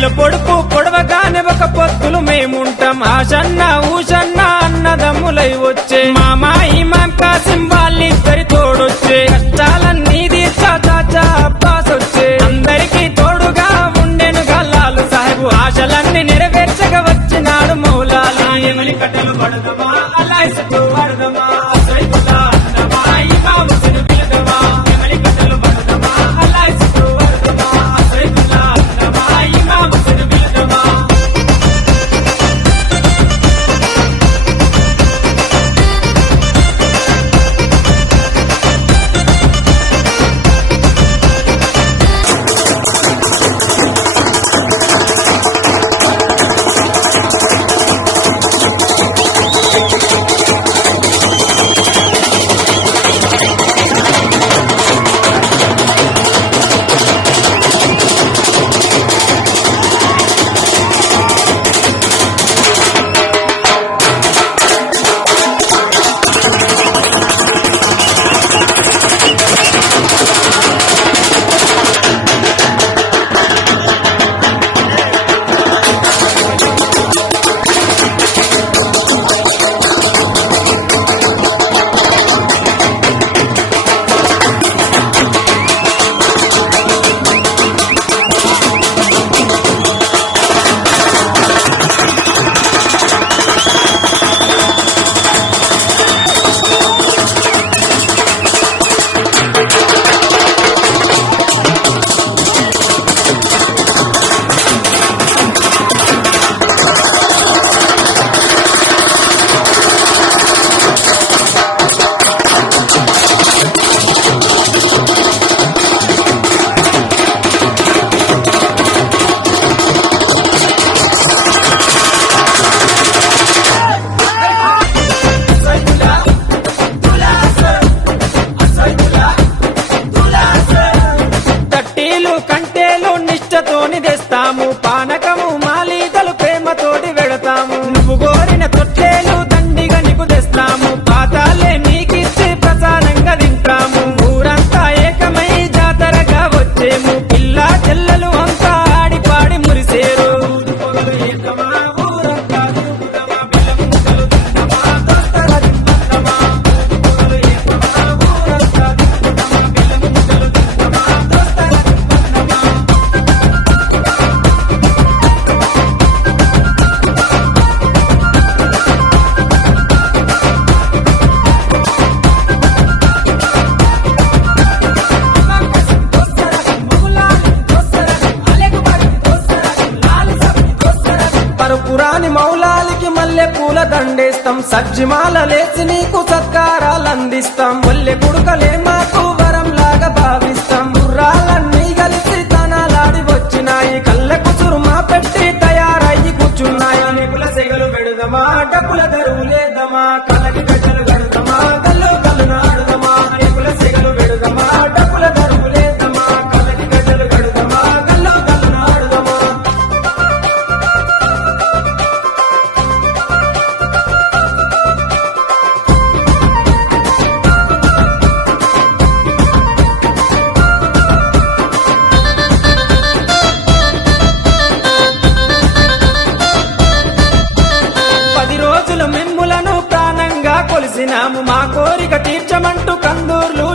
నెల పొడుపు పొడవగానే ఒక పొత్తులు మేముంటాం ఆషన్న ఊషన్న అన్నదమ్ములై వచ్చే మామా ఇమాం కాసిం వాళ్ళిద్దరి తోడొచ్చే కష్టాలన్నీ తీర్చా చాచా అబ్బాస్ వచ్చే అందరికీ తోడుగా ఉండెను గల్లాలు సాహెబు ఆశలన్నీ నెరవేర్చగా వచ్చినాడు మౌలాలి ఎమలి కట్టలు పడదమా అల్లాయిసకు పడదమా సైతుల్లా అన్నమా ఇమాం హుస్సేన్ పిలదమా ఎమలి కట్టలు పడదమా అల్లాయిసకు పడదమా సైతుల్లా అన్నమా ఇమాం హుస్సేన్ పిలదమా కంటేలు నిష్టతోని తెస్తాము పానకము మాలీదలు ప్రేమతోటి వెడతాము నువ్వు కోరిన తొట్టేలు దండిగా నీకు తెస్తాము పాతాలే నీకిచ్చి ప్రసాదంగా తింటాము ఊరంతా ఏకమై జాతరగా వచ్చేము పిల్ల చెల్లెలు అంతా ఆడి పాడి మురిసేరు పురాని మౌలాలికి మల్లె పూల దండేస్తాం సజ్జిమాల లేచి నీకు సత్కారాలు అందిస్తాం మల్లె కుడుకలే మాకు వరం లాగా భావిస్తాం గుర్రాలన్నీ కలిసి తనాలాడి వచ్చినాయి కళ్ళకు సురుమా పెట్టి తయారయ్యి కూర్చున్నాయి నిపుల సెగలు పెడదమా డబ్బుల దరువు లేదమా కళ్ళకి గడ్డలు కడదమా కళ్ళు కళ్ళు నాడుదమా నిపుల సెగలు పెడదమా డబ్బుల దరువు లేదమా కళ్ళకి గడ్డలు కడదమా కళ్ళు కళ్ళు నాడుదమా కొలిసినాము మా కోరిక తీర్చమంటూ కందూర్లు